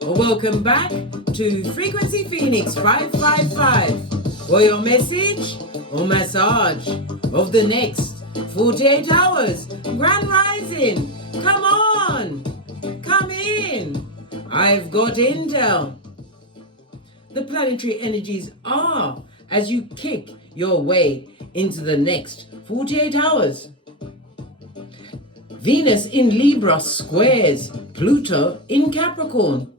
Welcome back to Frequency Phoenix 555 for your message or massage of the next 48 hours. Grand Rising, come on, come in. I've got intel. The planetary energies are as you kick your way into the next 48 hours. Venus in Libra squares Pluto in Capricorn.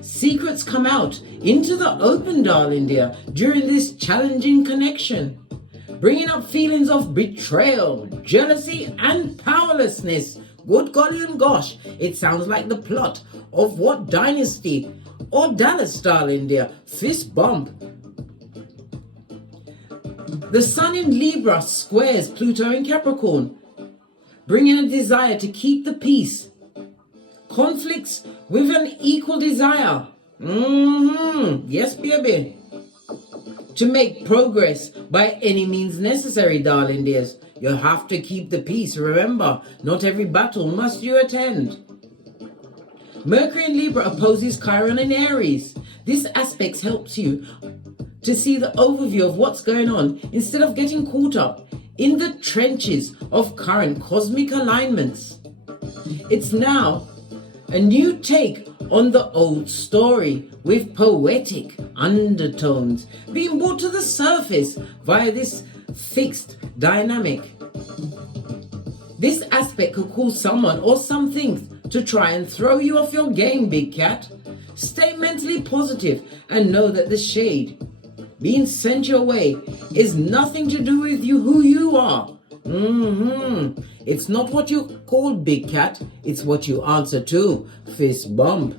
Secrets come out into the open, darling dear, during this challenging connection, bringing up feelings of betrayal, jealousy, and powerlessness. Good golly and gosh, it sounds like the plot of what Dynasty or Dallas, darling dear. Fist bump. The Sun in Libra squares Pluto in Capricorn, bringing a desire to keep the peace. Conflicts with an equal desire. Yes, baby. To make progress by any means necessary, darling dears. You have to keep the peace. Remember, not every battle must you attend. Mercury in Libra opposes Chiron in Aries. This aspect helps you to see the overview of what's going on instead of getting caught up in the trenches of current cosmic alignments. It's now a new take on the old story with poetic undertones being brought to the surface via this fixed dynamic. This aspect could cause someone or something to try and throw you off your game, big cat. Stay mentally positive and know that the shade being sent your way is nothing to do with you, who you are. It's not what you call big cat, it's what you answer to. Fist bump.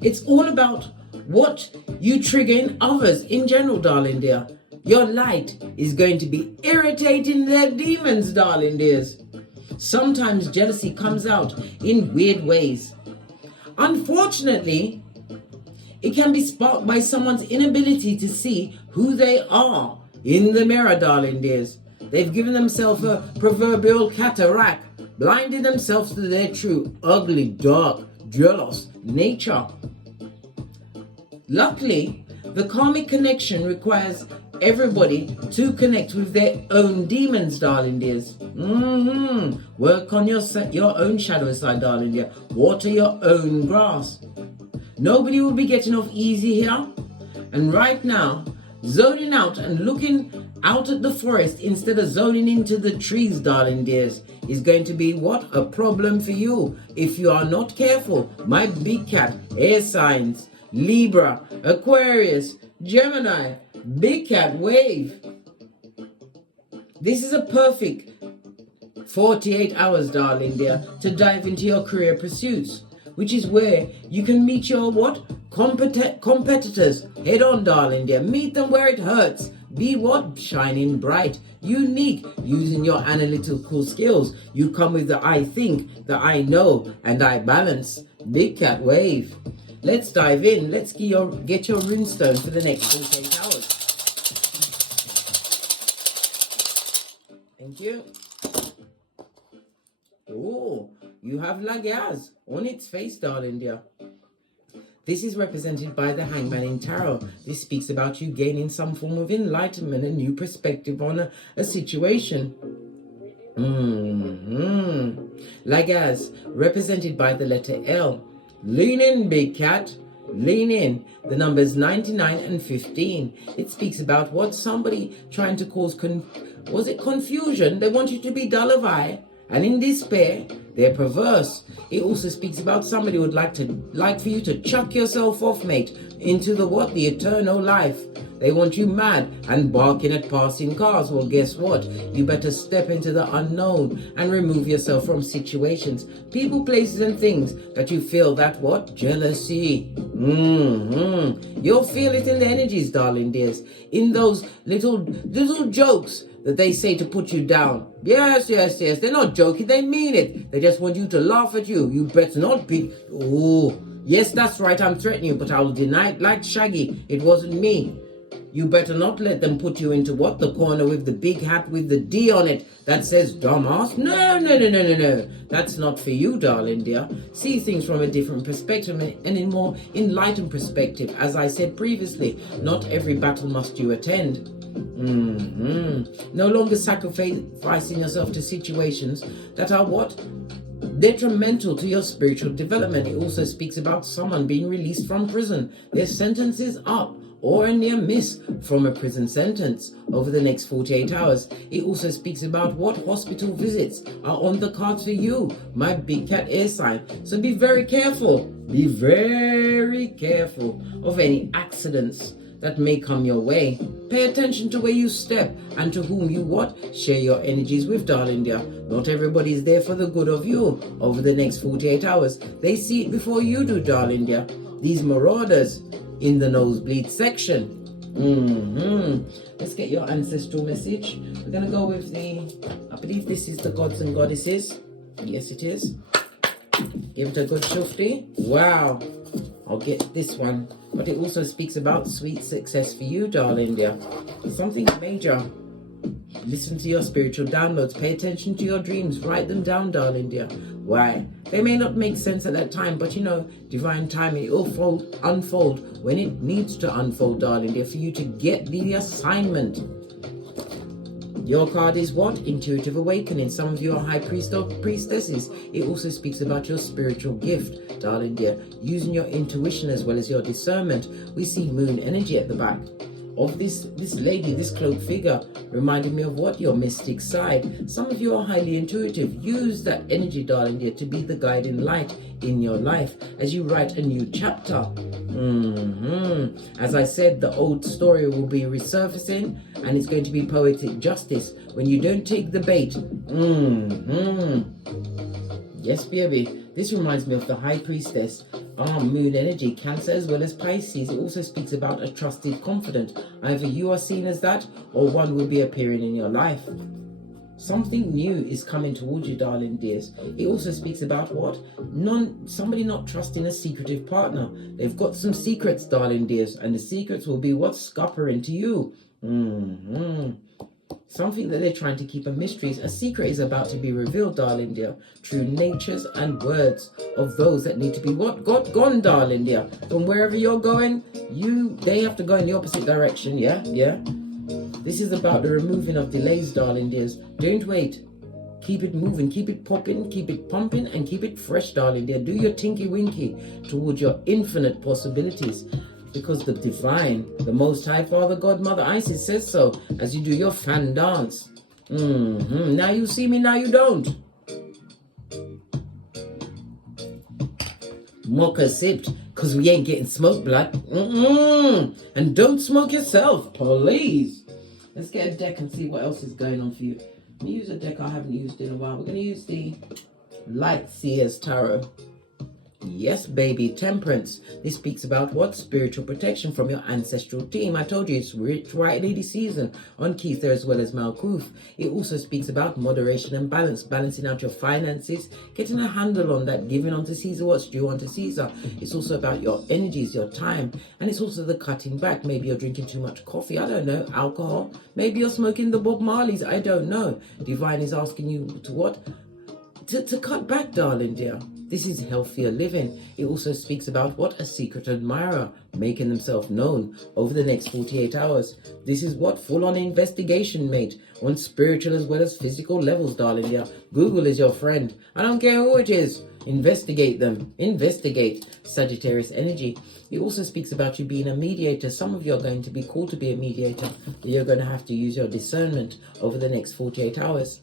It's all about what you trigger in others in general, darling dear. Your light is going to be irritating their demons, darling dears. Sometimes jealousy comes out in weird ways. Unfortunately, it can be sparked by someone's inability to see who they are in the mirror, darling dears. They've given themselves a proverbial cataract, blinded themselves to their true, ugly, dark, jealous nature. Luckily, the karmic connection requires everybody to connect with their own demons, darling dears. Work on your own shadow side, darling dear. Water your own grass. Nobody will be getting off easy here. And right now, zoning out and looking out at the forest instead of zoning into the trees, darling dears, is going to be what? A problem for you if you are not careful. My big cat, air signs, Libra, Aquarius, Gemini, big cat wave. This is a perfect 48 hours, darling dear, to dive into your career pursuits, which is where you can meet your what? Competitors head on, darling dear. Meet them where it hurts. Be what? Shining bright, unique, using your analytical skills. You come with the I think, the I know, and I balance. Big cat wave. Let's dive in. Let's get your runestone for the next 48 hours. Thank you. Oh, you have Lagaz on its face, darling dear. This is represented by the Hangman in Tarot. This speaks about you gaining some form of enlightenment, a new perspective on a situation. Lagaz, represented by the letter L. Lean in, big cat. Lean in. The numbers 99 and 15. It speaks about what somebody trying to cause confusion. They want you to be dull of eye and in despair. They're perverse. It also speaks about somebody who would like for you to chuck yourself off, mate, into the what? The eternal life. They want you mad and barking at passing cars. Well, guess what? You better step into the unknown and remove yourself from situations, people, places, and things that you feel that what? Jealousy. You'll feel it in the energies, darling dears. In those little jokes that they say to put you down. Yes, yes, yes. They're not joking. They mean it. They just want you to laugh at you. You better not be. Oh, yes, that's right. I'm threatening you, but I will deny it like Shaggy. It wasn't me. You better not let them put you into what? The corner with the big hat with the D on it that says dumbass? No, no, no, no, no, no. That's not for you, darling dear. See things from a different perspective and in more enlightened perspective. As I said previously, not every battle must you attend. No longer sacrificing yourself to situations that are what? Detrimental to your spiritual development. It also speaks about someone being released from prison. Their sentence is up, or a near miss from a prison sentence over the next 48 hours. It also speaks about what hospital visits are on the cards for you, my big cat air sign. So be very careful. Be very careful of any accidents that may come your way. Pay attention to where you step and to whom you what? Share your energies with, darling dear. Not everybody is there for the good of you over the next 48 hours. They see it before you do, darling dear. These marauders in the nosebleed section. Let's get your ancestral message. We're going to go with I believe this is the gods and goddesses. Yes, it is. Give it a good shufti. Wow. I'll get this one. But it also speaks about sweet success for you, darling dear. Something major. Listen to your spiritual downloads. Pay attention to your dreams. Write them down, darling dear. Why? They may not make sense at that time, but you know, divine timing, it will unfold when it needs to unfold, darling dear, for you to get the assignment. Your card is what? Intuitive awakening. Some of you are high priest or priestesses. It also speaks about your spiritual gift, darling dear, using your intuition as well as your discernment. We see moon energy at the back of this lady, this cloaked figure, reminding me of what? Your mystic side. Some of you are highly intuitive. Use that energy, darling dear, to be the guiding light in your life as you write a new chapter. As I said, the old story will be resurfacing and it's going to be poetic justice when you don't take the bait. Yes, baby. This reminds me of the High Priestess, moon energy, Cancer as well as Pisces. It also speaks about a trusted confidant. Either you are seen as that or one will be appearing in your life. Something new is coming towards you, darling dears. It also speaks about what? Somebody not trusting a secretive partner. They've got some secrets, darling dears, and the secrets will be what's scuppering to you. Something that they're trying to keep a mystery. A secret is about to be revealed, darling dear. True natures and words of those that need to be what? Gone, darling dear. From wherever you're going, they have to go in the opposite direction, yeah? This is about the removing of delays, darling dears. Don't wait. Keep it moving, keep it popping, keep it pumping, and keep it fresh, darling dear. Do your tinky winky towards your infinite possibilities. Because the divine, the Most High Father, God, Mother Isis says so as you do your fan dance. Now you see me, now you don't. Mocha sipped, because we ain't getting smoke blood. And don't smoke yourself, please. Let's get a deck and see what else is going on for you. I'm going to use a deck I haven't used in a while. We're going to use the Light Seers Tarot. Yes, baby, Temperance. This speaks about what? Spiritual protection from your ancestral team. I told you it's right lady season on Keitha as well as Malkuth. It also speaks about moderation and balance, balancing out your finances, getting a handle on that, giving onto Caesar what's due onto Caesar. It's also about your energies, your time, and it's also the cutting back. Maybe you're drinking too much coffee, I don't know, alcohol. Maybe you're smoking the Bob Marleys, I don't know. Divine is asking you to what? To cut back, darling dear. This is healthier living. It also speaks about what? A secret admirer making themselves known over the next 48 hours. This is what? Full-on investigation, mate, on spiritual as well as physical levels, darling dear. Google is your friend. I don't care who it is. Investigate them. Investigate. Sagittarius energy. It also speaks about you being a mediator. Some of you are going to be called to be a mediator. You're going to have to use your discernment over the next 48 hours.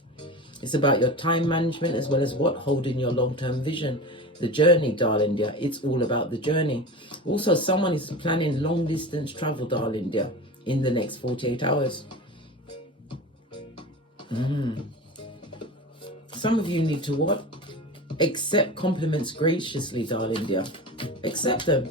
It's about your time management as well as what? Holding your long-term vision. The journey, darling dear. It's all about the journey. Also, someone is planning long-distance travel, darling dear, in the next 48 hours. Some of you need to what? Accept compliments graciously, darling dear. Accept them.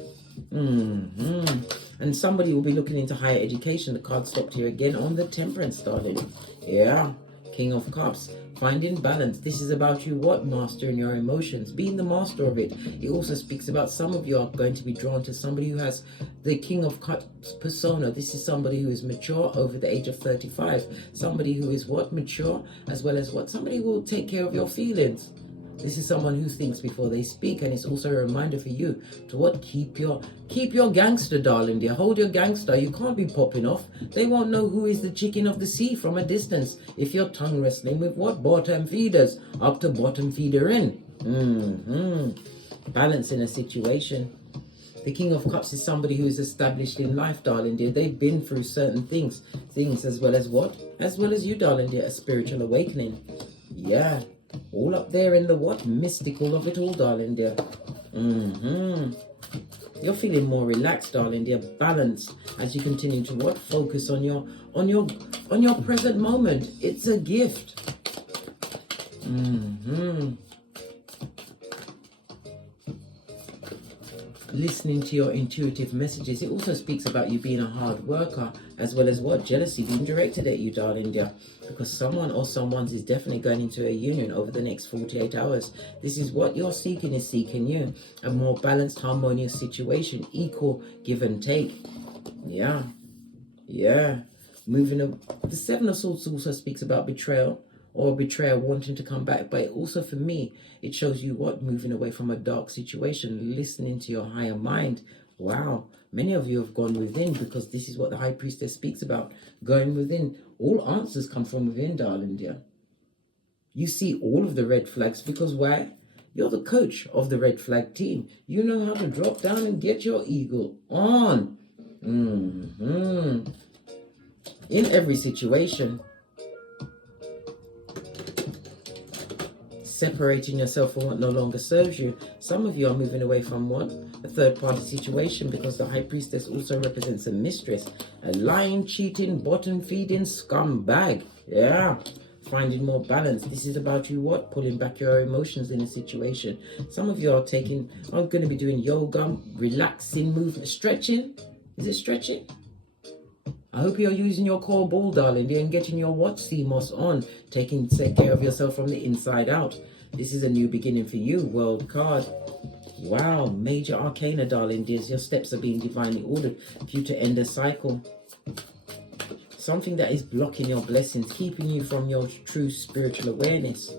And somebody will be looking into higher education. The card stopped here again on the Temperance, darling. Yeah. King of Cups. Finding balance. This is about you, what? Mastering your emotions. Being the master of it. It also speaks about some of you are going to be drawn to somebody who has the King of Cups persona. This is somebody who is mature over the age of 35. Somebody who is what? Mature, as well as what? Somebody who will take care of your feelings. This is someone who thinks before they speak, and it's also a reminder for you to what? Keep your gangster, darling dear. Hold your gangster. You can't be popping off. They won't know who is the chicken of the sea from a distance if you're tongue wrestling with what? Bottom feeders. Up to bottom feeder in. Balancing a situation. The King of Cups is somebody who is established in life, darling dear. They've been through certain things as well as what? As well as you, darling dear. A spiritual awakening. Yeah. All up there in the what? Mystical of it all, darling dear. You're feeling more relaxed, darling dear. Balanced as you continue to what? Focus on your present moment. It's a gift. Listening to your intuitive messages. It also speaks about you being a hard worker, as well as what? Jealousy being directed at you, darling dear. Because someone or someone's is definitely going into a union over the next 48 hours. This is what you're seeking, is seeking you. A more balanced, harmonious situation. Equal give and take. Yeah. Yeah. The Seven of Swords also speaks about betrayal, or a betrayer wanting to come back. But also for me, it shows you what? Moving away from a dark situation, listening to your higher mind. Wow. Many of you have gone within, because this is what the High Priestess speaks about. Going within. All answers come from within, darling dear. You see all of the red flags, because why? You're the coach of the red flag team. You know how to drop down and get your eagle on. In every situation. Separating yourself from what no longer serves you. Some of you are moving away from what? A third-party situation, because the High Priestess also represents a mistress. A lying, cheating, bottom-feeding scumbag. Yeah. Finding more balance. This is about you what? Pulling back your emotions in a situation. Some of you are going to be doing yoga, relaxing, movement, stretching. Is it stretching? I hope you're using your core ball, darling dear, and getting your what? CMOS on. Taking care of yourself from the inside out. This is a new beginning for you, World card. Wow, major arcana, darling dears. Your steps are being divinely ordered for you to end a cycle. Something that is blocking your blessings, keeping you from your true spiritual awareness.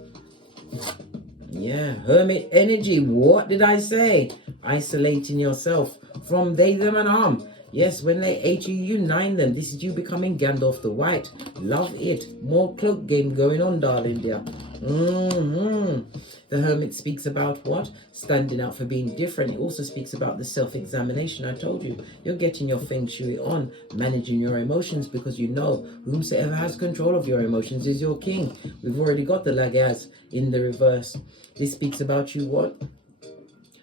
Yeah, hermit energy. What did I say? Isolating yourself from they, them, and harm. Yes, when they ate you, you nine them. This is you becoming Gandalf the White. Love it. More cloak game going on, darling dear. The Hermit speaks about what? Standing out for being different. It also speaks about the self-examination. I told you, you're getting your feng shui on, managing your emotions, because you know whomsoever has control of your emotions is your king. We've already got the Lagaz in the reverse. This speaks about you what?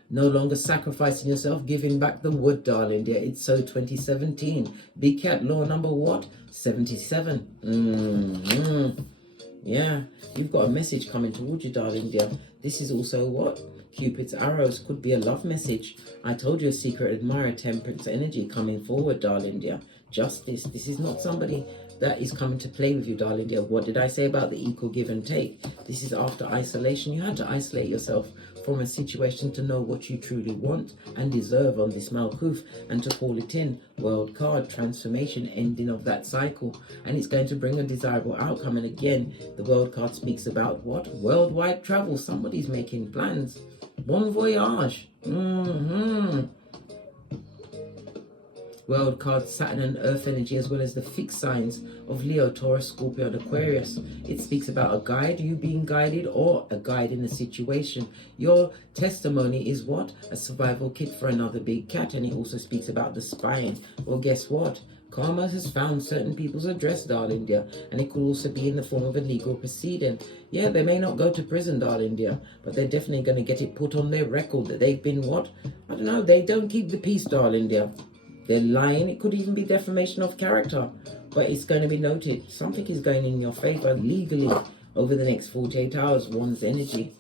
No longer sacrificing yourself, giving back the wood, darling dear. It's so 2017. Big Cat law number what? 77. Yeah, you've got a message coming towards you, darling dear. This is also what? Cupid's arrows. Could be a love message. I told you, a secret admirer, temperance energy coming forward, darling dear. Justice. This is not somebody that is coming to play with you, darling dear. What did I say about the equal give and take? This is after isolation. You had to isolate yourself from a situation to know what you truly want and deserve on this Malkuth, and to call it in. World card, transformation, ending of that cycle, and it's going to bring a desirable outcome. And again, the world card speaks about what? Worldwide travel. Somebody's making plans. Bon voyage. World card, Saturn and Earth energy, as well as the fixed signs of Leo, Taurus, Scorpio, and Aquarius. It speaks about a guide, you being guided, or a guide in a situation. Your testimony is what? A survival kit for another big cat. And it also speaks about the spying. Well, guess what? Karma has found certain people's address, darling dear, and it could also be in the form of a legal proceeding. Yeah, they may not go to prison, darling dear, but they're definitely going to get it put on their record that they've been what? I don't know, they don't keep the peace, darling dear. They're lying. It could even be defamation of character, but it's going to be noted. Something is going in your favor legally over the next 48 hours. One's energy.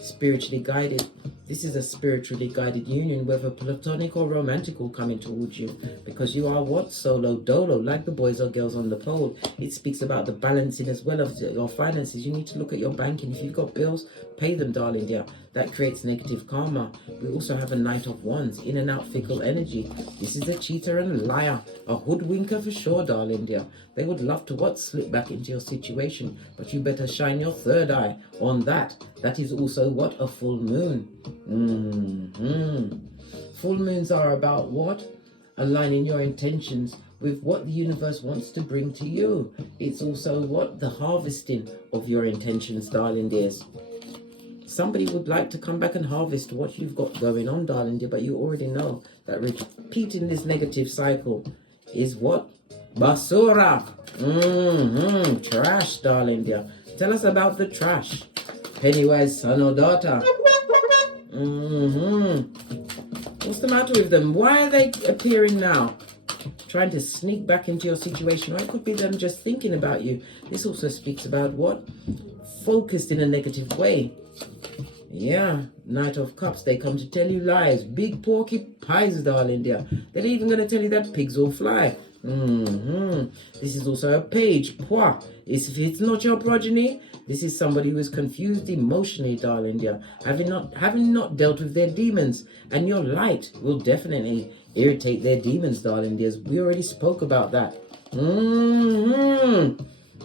Spiritually guided. This is a spiritually guided union, whether platonic or romantic, coming towards you, because you are what? Solo dolo, like the boys or girls on the pole. It speaks about the balancing as well of your finances. You need to look at your banking. If you've got bills, pay them, darling dear. That creates negative karma. We also have a Knight of Wands, in and out fickle energy. This is a cheater and a liar, a hoodwinker for sure, darling dear. They would love to what? Slip back into your situation, but you better shine your third eye on that. That is also what? A full moon. Full moons are about what? Aligning your intentions with what the universe wants to bring to you. It's also what? The harvesting of your intentions, darling dears. Somebody would like to come back and harvest what you've got going on, darling dear, but you already know that repeating this negative cycle is what? Basura. Trash, darling dear. Tell us about the trash. Pennywise, son or daughter. What's the matter with them? Why are they appearing now? Trying to sneak back into your situation. Or it could be them just thinking about you. This also speaks about what? Focused in a negative way. Yeah, Knight of Cups. They come to tell you lies. Big porky pies, darling dear. They're even going to tell you that pigs will fly. This is also a page. If it's not your progeny, this is somebody who is confused emotionally, darling dear, having not dealt with their demons, and your light will definitely irritate their demons, darling dears. We already spoke about that.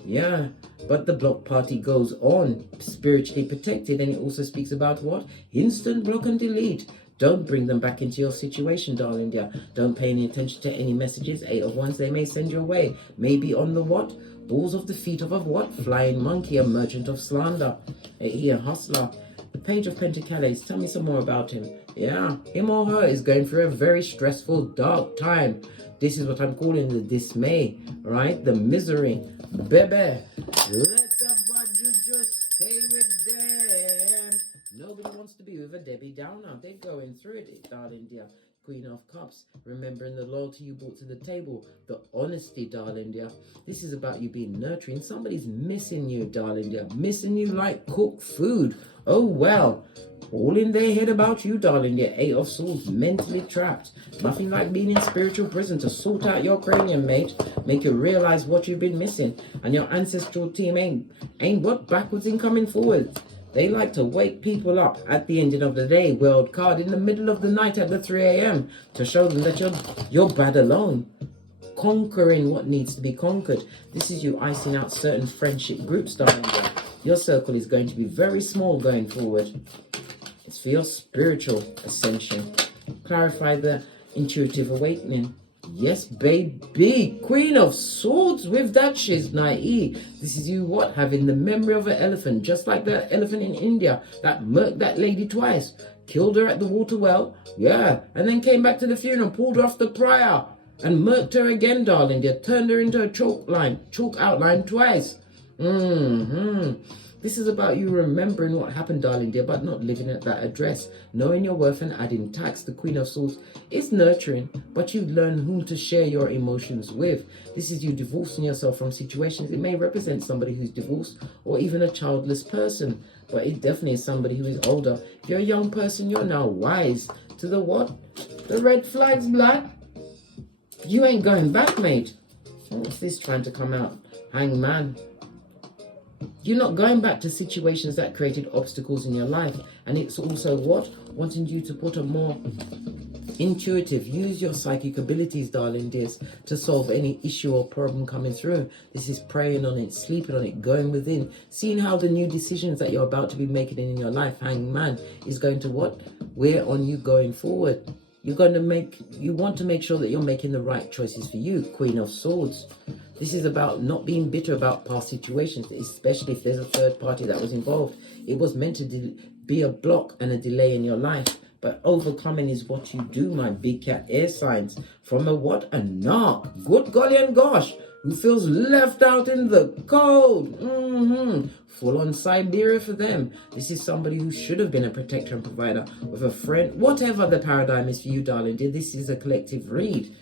Yeah, but the block party goes on, spiritually protected, and it also speaks about what? Instant block and delete. Don't bring them back into your situation, darling dear. Don't pay any attention to any messages, 8 of Wands they may send your way. Maybe on the what? Balls of the feet of a what? Flying monkey, a merchant of slander. A hustler. The Page of Pentacles. Tell me some more about him. Yeah, him or her is going through a very stressful, dark time. This is what I'm calling the dismay, right? The misery. Baby, let the budget just stay with them. Nobody wants to be with a Debbie Downer. They're going through it, darling dear. Queen of Cups, remembering the loyalty you brought to the table, the honesty, darling dear. This is about you being nurturing. Somebody's missing you, darling dear. Missing you like cooked food. Oh, well. All in their head about you, darling dear. 8 of Swords, mentally trapped. Nothing like being in spiritual prison to sort out your cranium, mate. Make you realize what you've been missing. And your ancestral team ain't what? Backwards in coming forward. They like to wake people up at the ending of the day, world card, in the middle of the night at the 3 a.m. to show them that you're bad alone. Conquering what needs to be conquered. This is you icing out certain friendship groups, darling. Your circle is going to be very small going forward. It's for your spiritual ascension. Clarify the intuitive awakening. Yes, baby. Queen of Swords with that shiz naive. This is you what? Having the memory of an elephant, just like the elephant in India that murked that lady twice. Killed her at the water well. Yeah. And then came back to the funeral, pulled her off the prior and murked her again, darling dear. Turned her into a chalk outline twice. This is about you remembering what happened, darling dear, but not living at that address. Knowing your worth and adding tax. The Queen of Swords is nurturing, but you learn whom to share your emotions with. This is you divorcing yourself from situations. It may represent somebody who's divorced or even a childless person, but it definitely is somebody who is older. If you're a young person, you're now wise to the what? The red flags, black. You ain't going back, mate. What's this trying to come out? Hangman. You're not going back to situations that created obstacles in your life. And it's also what? Wanting you to put a more intuitive, use your psychic abilities, darling dears, to solve any issue or problem coming through. This is praying on it, sleeping on it, going within, seeing how the new decisions that you're about to be making in your life, hangman, is going to what? Wear on you going forward. You want to make sure that you're making the right choices for you, Queen of Swords. This is about not being bitter about past situations, especially if there's a third party that was involved. It was meant to be a block and a delay in your life. But overcoming is what you do, my big cat air signs. From a what? A knock. Good golly and gosh. Who feels left out in the cold? Full on Siberia for them. This is somebody who should have been a protector and provider with a friend. Whatever the paradigm is for you, darling dear, this is a collective read.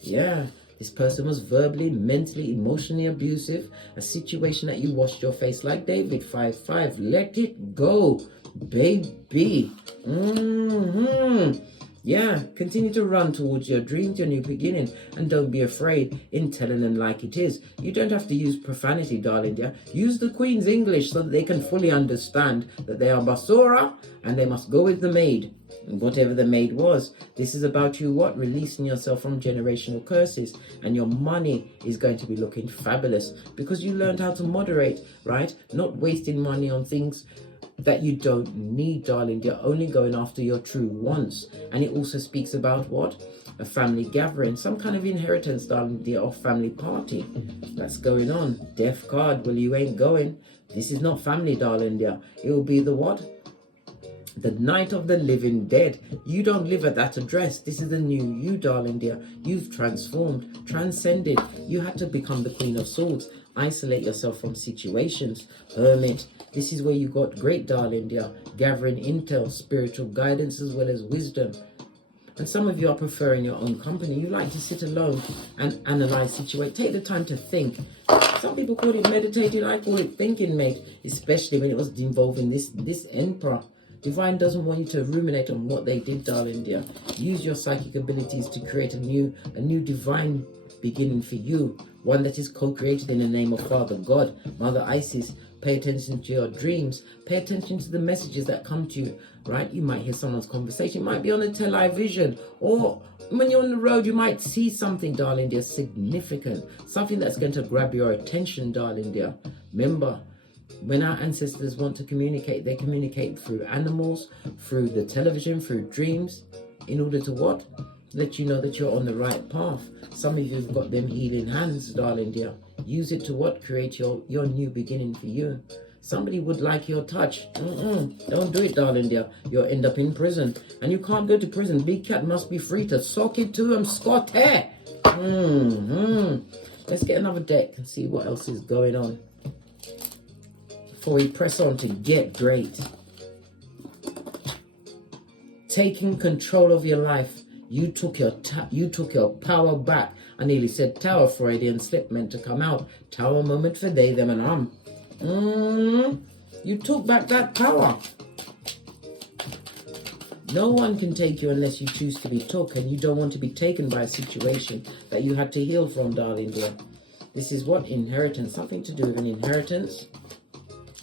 Yeah. This person was verbally, mentally, emotionally abusive. A situation that you washed your face like David, 5-5. Let it go, baby. Yeah, continue to run towards your dreams, your new beginning, and don't be afraid in telling them like it is. You don't have to use profanity, darling dear. Use the Queen's English so that they can fully understand that they are Basura and they must go with the maid. And whatever the maid was, this is about you, what? Releasing yourself from generational curses, and your money is going to be looking fabulous because you learned how to moderate, right? Not wasting money on things that you don't need, darling. You're only going after your true wants. And it also speaks about what? A family gathering, some kind of inheritance, darling dear, or family party that's going on. Death card, well, you ain't going. This is not family, darling dear. It will be the what? The night of the living dead. You don't live at that address. This is the new you, darling dear. You've transformed, transcended. You had to become the Queen of Swords. Isolate yourself from situations. Hermit. This is where you got great, darling dear. Gathering intel, spiritual guidance as well as wisdom. And some of you are preferring your own company. You like to sit alone and analyze, situate. Take the time to think. Some people call it meditating. I call it thinking, mate. Especially when it was involving this emperor. Divine doesn't want you to ruminate on what they did, darling dear. Use your psychic abilities to create a new divine beginning for you. One that is co-created in the name of Father God, Mother Isis. Pay attention to your dreams. Pay attention to the messages that come to you, right? You might hear someone's conversation. It might be on a television, or when you're on the road, you might see something, darling dear, significant. Something that's going to grab your attention, darling dear. Remember, when our ancestors want to communicate, they communicate through animals, through the television, through dreams, in order to what? Let you know that you're on the right path. Some of you have got them healing hands, darling dear. Use it to what? Create your new beginning for you. Somebody would like your touch. Don't do it, darling dear. You'll end up in prison. And you can't go to prison. Big cat must be free to sock it to him, Scotty. Let's get another deck and see what else is going on before we press on to get great. Taking control of your life. You took your power back. I nearly said tower, Freudian slip, meant to come out. Tower moment for they, them, and You took back that power. No one can take you unless you choose to be took, and you don't want to be taken by a situation that you had to heal from, darling dear. This is what? Inheritance. Something to do with an inheritance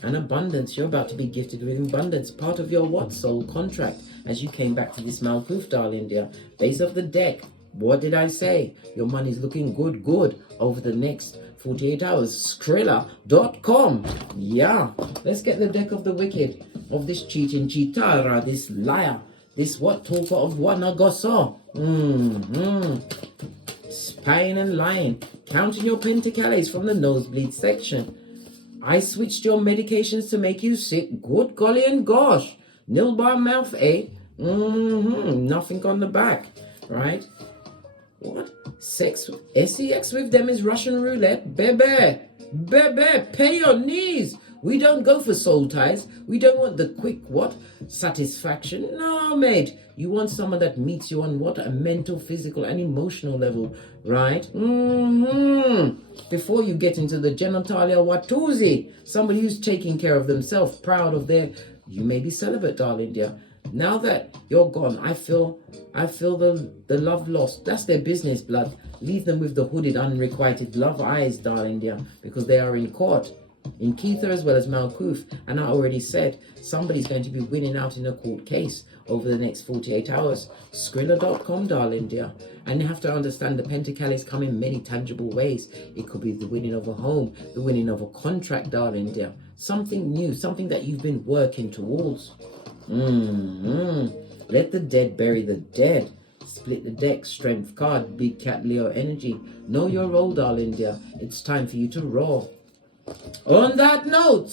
and abundance. You're about to be gifted with abundance. Part of your what? Soul contract. As you came back to this Malkuth, darling dear. Base of the deck. What did I say? Your money's looking good over the next 48 hours. Skrilla.com. Yeah. Let's get the deck of the wicked. Of this cheating cheatara. This liar. This what? Talker of Wanagoso. Spying and lying. Counting your pentacles from the nosebleed section. I switched your medications to make you sick. Good golly and gosh. Nil bar mouth, eh? Nothing on the back, right? What? Sex with them is Russian roulette. Bebe, pay your knees. We don't go for soul ties. We don't want the quick what? Satisfaction. No, mate. You want someone that meets you on what? A mental, physical, and emotional level, right? Before you get into the genitalia watuzi, somebody who's taking care of themselves, proud of their... You may be celibate, darling dear. Now that you're gone, I feel the love lost. That's their business, blood. Leave them with the hooded, unrequited love eyes, darling dear, because they are in court. In Keitha as well as Malkuth. And I already said, somebody's going to be winning out in a court case over the next 48 hours. Skrilla.com, darling dear. And you have to understand the pentacles come in many tangible ways. It could be the winning of a home, the winning of a contract, darling dear. Something new, something that you've been working towards. Let the dead bury the dead. Split the deck, strength card, big cat Leo energy. Know your role, darling dear. It's time for you to roar. On that note,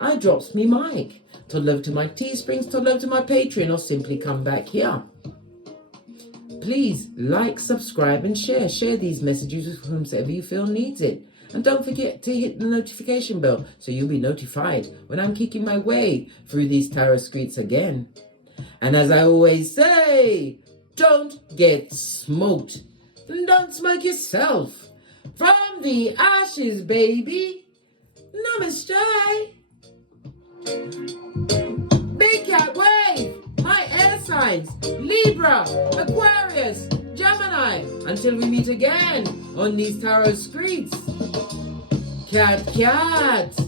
I drops me mic. Toddle over to my Teesprings, toddle over to my Patreon, or simply come back here. Please like, subscribe, and share. Share these messages with whomsoever you feel needs it. And don't forget to hit the notification bell so you'll be notified when I'm kicking my way through these tarot streets again. And as I always say, don't get smoked. Don't smoke yourself. From the ashes, baby. Namaste. Big cat wave. My air signs. Libra, Aquarius, Gemini. Until we meet again on these tarot streets. Cat, cat.